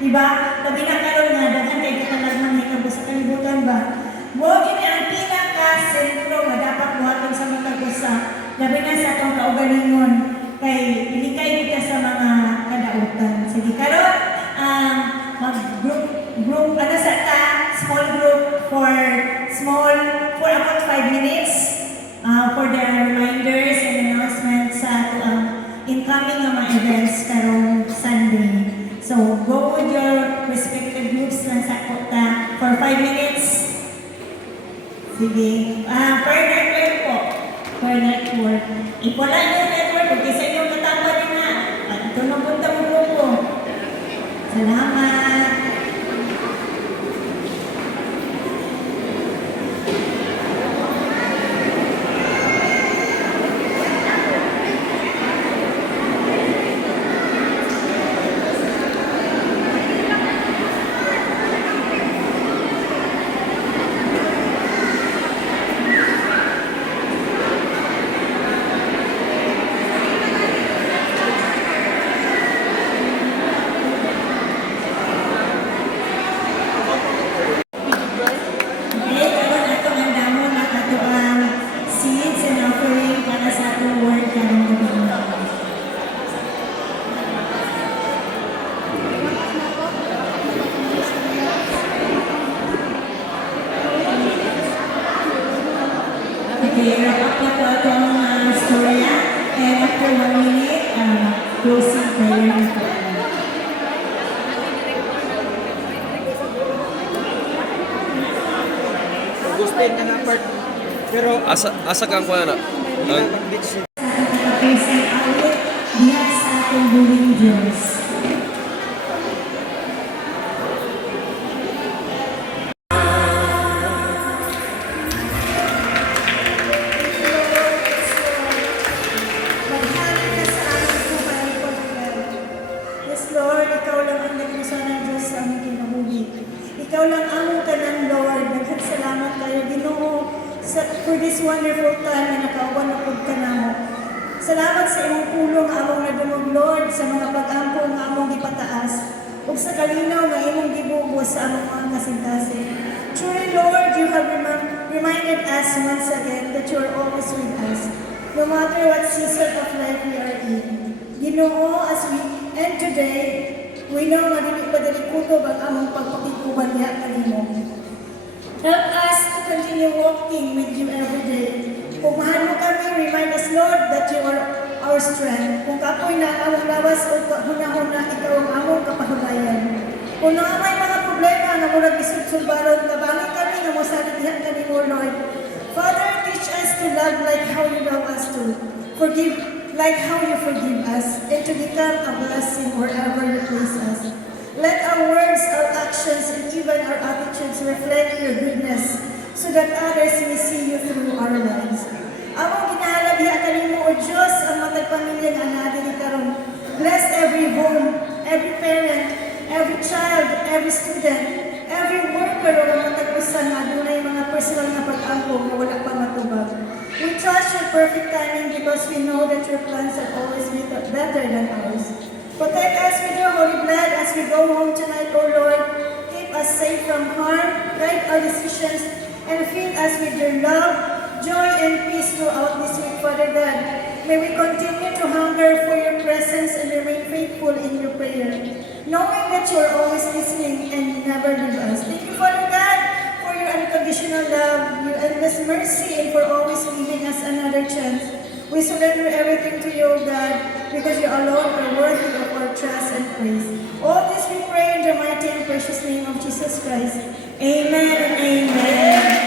Diba? Labi na karon nga, daghan kay katalagman ni kabo sa kalibutan ba? Mo gini ang pinaka-sentro nga dapat buhaton sa mga usa. Labi na sa atong kaugalingon kay ilikay kita sa mga kadautan. Sige karon, mag-group ano sa ta, small group for about 5 minutes for the reminders and announcements sa incoming mga events karong Sunday. So, go with your respective groups lang sa kota for 5 minutes. Sige. Per network po. Per network. Ipula yung network. Kung isa yung katama din na. At ito na punta mo grupo. Salamat. Okay, wrap up na po itong storya. And after 1 minute, closing prayer na po. Gustuin ka na part. Pero asa kang kuha na? Pag-closing awit, diyan sa ating buling Diyos. Lord, ikaw lang ang nagpusan ng Diyos sa aming kinabuhi. Ikaw lang ang tanan, Lord. Nagsalamat kayo, Ginoo, for this wonderful time na nakauwan na ka na mo. Salamat sa imong pulong among nadungog, Lord, sa mga pag-ampo nga among ipataas, ug sa kalinaw nga imong gibubos sa among mga kasintasin. Truly, Lord, you have reminded us once again that you are always with us, no matter what season of life we are in. Ginoo, as we end today, we know nga dili padali kutob ang among pagpakiguban niya kanimo. Help us to continue walking with you every day. Kung mahal mo kami, remind us, Lord, that you are our strength. Kung kapoy na ang among lawas o hunahuna, ikaw ang among kapahulayan. Kung may mga problema na murag isudsulbaron, tabangin kami na mosalitihan kanimo, Lord. Father, teach us to love like how you love us to. Forgive like how you forgive us, and to become a blessing wherever you place us. Let our words, our actions, and even our attitudes reflect your goodness, so that others may see you through our lives. Among ginahalabihan kanimo, O Diyos, ang matag pamilya nga natin ikaroon. Bless every home, every parent, every child, every student, every worker o matag usan nga dunay mga personal na pag-ampo nga wala pa matubag. We trust your perfect timing because we know that your plans are always better than ours. Protect us with your holy blood as we go home tonight, O Lord. Keep us safe from harm, guide our decisions, and fill us with your love, joy, and peace throughout this week, Father God. May we continue to hunger for your presence and remain faithful in your prayer, knowing that you are always listening and you never leave us. Thank you, Father God, for your unconditional love, your endless mercy, and for always giving us another chance. We surrender everything to you, God, because you alone are worthy of our trust and praise. All this we pray in the mighty and precious name of Jesus Christ. Amen and amen.